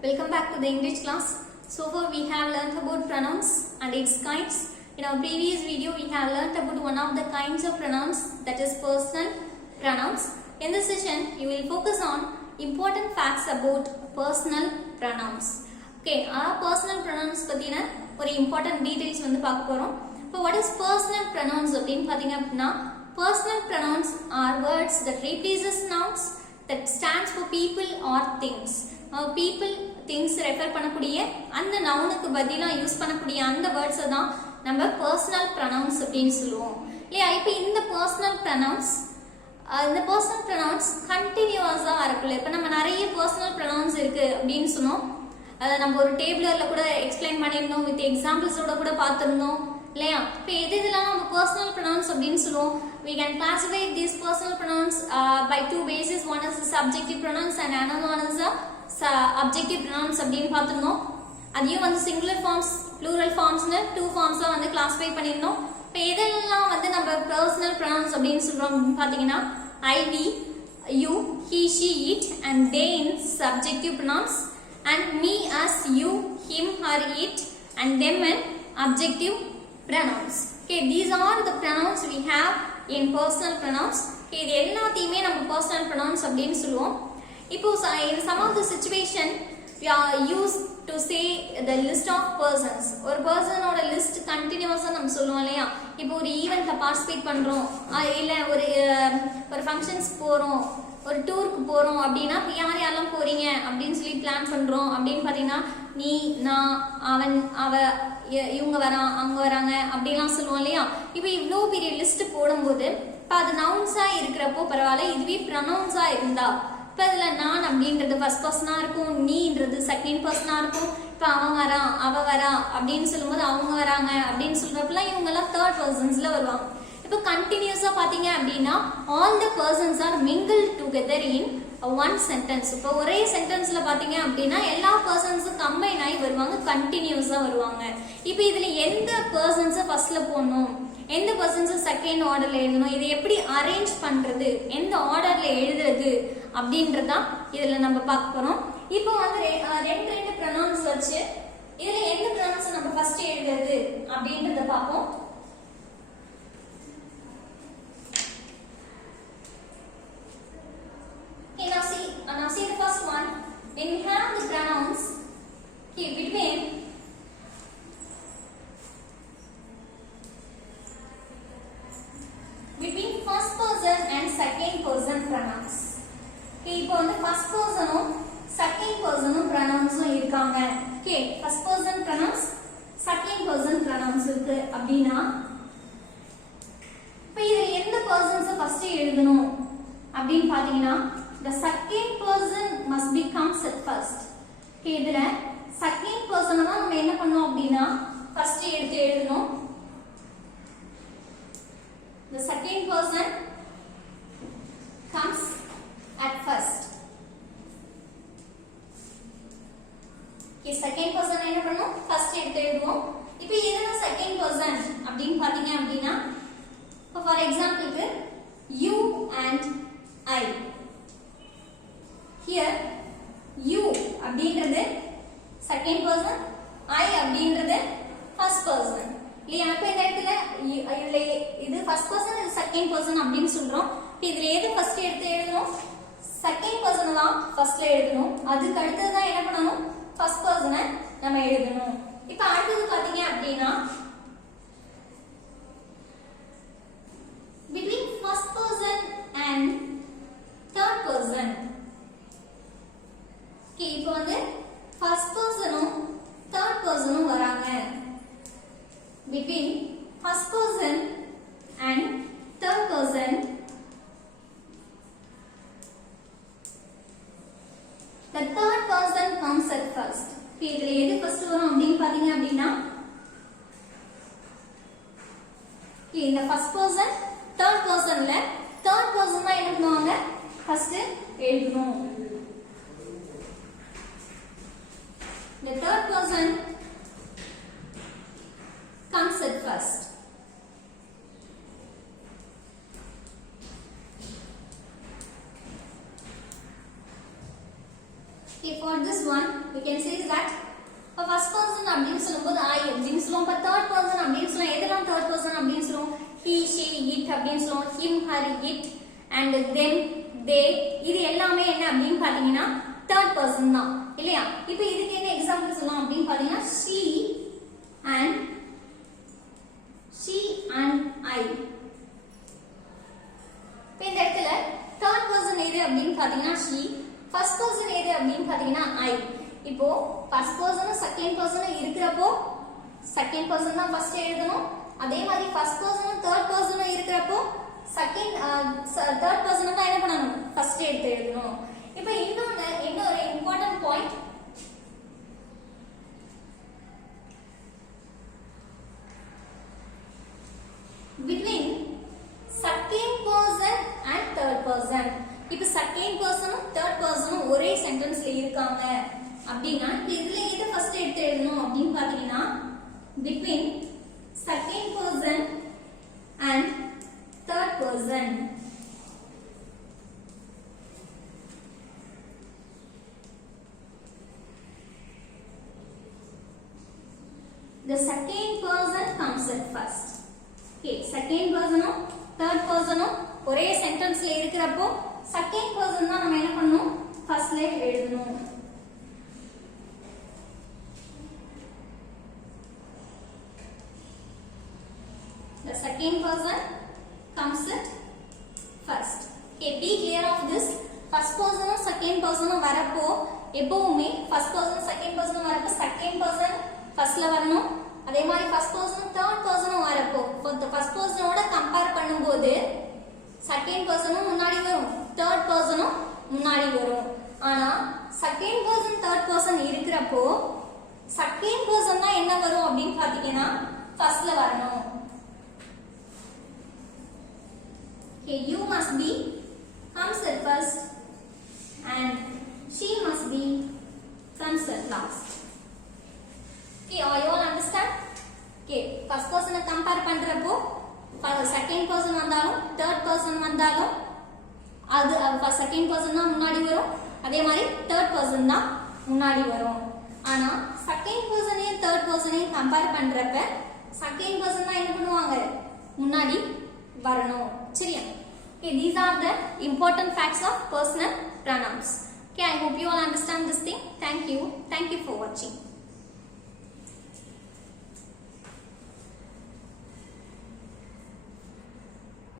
Welcome back to the English class. So far we have learnt about pronouns and its kinds. In our previous video we have learnt about one of the kinds of pronouns, that is personal pronouns. In this session you will focus on important facts about personal pronouns. Okay, personal pronouns பத்தின ஒரு important details வந்து பார்க்க போறோம். இப்போ what is personal pronouns அப்படினு பாத்தீங்க அப்படினா personal pronouns are words that replaces nouns that stands for people or things. People things refer பண்ணக்கூடிய அந்த நவுனுக்கு பதிலா யூஸ் பண்ணக்கூடிய அந்த வேர்ட்ஸ் தான் நம்ம personal pronouns அப்படினு சொல்லுவோம். இல்லையா? இப்போ இந்த personal pronouns கண்டினியூஸா இருக்குல்ல. இப்போ நம்ம நிறைய personal pronouns இருக்கு அப்படினு சொன்னோம். அத நம்ம ஒரு டேபிளர்ல கூட எக்ஸ்பிளைன் பண்ணிருந்தோம், வித் எக்ஸாம்பிள்ஸோட கூட பார்த்திருந்தோம் இல்லையா? இப்போ எதெல்லாம் நம்ம personal pronouns அப்படினு சொல்லுவோம். We can classify these personal pronouns by two bases. One is subjective pronouns and another one is objective pronouns அப்படினு பார்த்திருந்தோம். அதையும் வந்து சிங்குலர் ஃபார்ம்ஸ், ப்ளூரல் ஃபார்ம்ஸ்னு டூ ஃபார்ம்ஸா வந்து கிளாஸிஃபை பண்ணிருந்தோம். இப்போ எதெல்லாம் வந்து நம்ம personal pronouns அப்படினு சொல்றோம் பாத்தீங்கன்னா I, we, you, he, she, it and they in subjective pronouns, and me, us, you, him, her, it and them in objective pronouns. Okay, these are the pronouns we have in personal pronouns. Okay, இது எல்லாத்தையுமே நம்ம personal pronouns அப்படினு சொல்லுவோம். இப்போ in some of the situation we are used to say the list of persons. ஒரு பர்சனோட list கண்டினியூஸா நம்ம சொல்லுவோம் இல்லையா? இப்போ ஒரு ஈவென்ட்ல பார்ட்டிசிபேட் பண்றோம், இல்ல ஒரு ஃபங்க்ஷன்ஸ் போறோம், ஒரு டூருக்கு போறோம் அப்படின்னா யார் யாரெல்லாம் போறீங்க அப்படின்னு சொல்லி பிளான் பண்றோம் அப்படின்னு பாத்தீங்கன்னா நீ, நான், அவன், அவ, இவங்க வரான், அவங்க வராங்க அப்படிலாம் சொல்லுவோம் இல்லையா? இப்போ இவ்வளோ பெரிய லிஸ்ட் போடும்போது இப்போ அது நவுன்ஸா இருக்கிறப்போ பரவாயில்ல, இதுவே ப்ரொனவுன்ஸா இருந்தா இப்போ இதுல நான் அப்படின்றது ஃபர்ஸ்ட் பர்சனா இருக்கும், நீன்றது செகண்ட் பர்சனா இருக்கும். இப்போ அவன் வரான், அவ வரா அப்படின்னு சொல்லும்போது அவங்க வராங்க அப்படின்னு சொல்றப்பெல்லாம் இவங்க எல்லாம் தேர்ட் பர்சன்ஸ்ல வருவாங்க. இப்போ கண்டினியூஸா பாத்தீங்க அப்படின்னா all the persons are mingled together in one sentence. இப்போ ஒரே சென்டென்ஸ்ல பாத்தீங்க அப்படின்னா எல்லா பர்சன்ஸும் கம்பைன் ஆகி வருவாங்க, கண்டினியூஸா வருவாங்க. இப்போ இதுல எந்த பர்சன்ஸை ஃபர்ஸ்ட்ல போடணும், எந்த பர்சன்ஸ் செகண்ட் ஆர்டர்ல எழுதணும், இதை எப்படி அரேஞ்ச் பண்றது, எந்த ஆர்டர்ல எழுதுறது அப்படின்றதான் இதுல நம்ம பார்க்க போறோம். இப்போ வந்து ரெண்டு ப்ரொனவுன்ஸ் வச்சு இதுல எந்த ப்ரொனவுன்ஸ் நம்ம ஃபர்ஸ்ட் எழுதுறது அப்படின்றத பார்ப்போம். Okay, now see the first one. When we have the pronouns, okay, between first person and second person pronouns. Okay, இப்போ வந்து first personம் second personம் pronounsம் இருக்காங்க. Okay, first person pronouns, second person pronouns இருக்கு அப்படின்னா இப்போ இதுல எந்த persons first எழுதணும் அப்படின்னு பாத்தீங்கன்னா the second person must be comes at first. Okay, இதுல second person தான் நம்ம என்ன பண்ணோம் அப்படின்னா first எடுத்து எழுதணும். The second person comes at first. Okay, second person என்ன பண்ணோம் first எடுத்து எழுதுவோம். இப்போ இதுல second person அப்படினு பாத்தீங்க அப்படின்னா for example you and I. Here you அப்படின்றது second person, I அப்படின்றது first person. இல்லையா? அப்ப இந்த இடத்துல இது first person, இது second person அப்படின்னு சொல்றோம். இதுல எது first எடுத்து எழுதணும்? second person தான் firstல எழுதணும். அதுக்கு அடுத்தது தான் என்ன பண்ணணும்? first person நம்ம எழுதணும். இப்போ அடுத்தது பாத்தீங்க அப்படின்னா between first person and third person. Okay, இப்போ வந்து first personம் third personம் வராங்க. Between first person and third person, the third person comes at first. Okay, இதுல எது first வரும் அப்படின்னு பாத்தீங்க அப்படின்னா இந்த first person third personல third person தான் என்ன பண்ணுவாங்க first எழுதணும். The third person comes at first. Okay, for this one one we can say that இப்போ first person அப்படினு சொல்லும்போது I அப்படினு சொல்லுவோம். இப்போ third person அப்படினு சொல்லுவோம். எதெல்லாம் third person அப்படினு சொல்லுவோம்? he, she, it அப்படினு சொல்லுவோம். him, her, it and them, they இது எல்லாமே என்ன அப்படினு பாத்தீங்கன்னா third person தான் இல்லையா? இப்போ இதுக்கு என்ன எக்ஸாம்பிள் சொல்லலாம் அப்படினு பாத்தீங்கன்னா she and I. இப்போ இந்த இடத்துல third person எது அப்படினு பாத்தீங்கன்னா she, first person எது அப்படினு பாத்தீங்கன்னா I. இப்போ first person second person இருக்குறப்போ second person தான் first எழுதணும். அதே மாதிரி first person third person இருக்குறப்போ second third person தான் என்ன பண்ணணும்? first எடுத்து எழுதணும். இப்போ இன்னொரு important point between second person and third person. இப்போ second person third person ஒரே சென்டென்ஸ்ல இருக்காங்க அப்படினா இதுல எது ஃபர்ஸ்ட் எடுத்து எழுதணும் அப்படினு பாத்தீங்கன்னா between second person and third person. The second person comes at first. Okay, second person third person ஒரே சென்டென்ஸ்ல இருக்குறப்போ second person தான் நம்ம என்ன பண்ணனும்? ஃபர்ஸ்ட்ல எழுதணும். The second person comes at first. Okay, be clear of this. First person second person வரப்போ எப்பவுமே first person second person வரப்போ second person firstல வரணும். அதே மாதிரி first person third person வரப்போ first person ஓட கம்பேர் பண்ணும்போது second person முன்னாடி வரும், third person முன்னாடி வரும். ஆனா second person third person இருக்குறப்போ second person தான் என்ன வரும் அப்படினு பாத்தீங்கன்னா firstல வரணும். Okay, you must be comes at first and she must be comes at last. Okay, you all understand? Okay, first person compare பண்றப்போ second person வந்தாலும் third person வந்தாலும் அது second person தான் முன்னாடி வரும். அதே மாதிரி third person தான் முன்னாடி வரும். ஆனா second personையும் third personையும் கம்பேர் பண்றப்ப second person தான் என்ன பண்ணுவாங்க? முன்னாடி வரணும். சரியா? Okay, these are the important facts of personal pronouns. Okay, I hope you all understand this thing. Thank you for watching.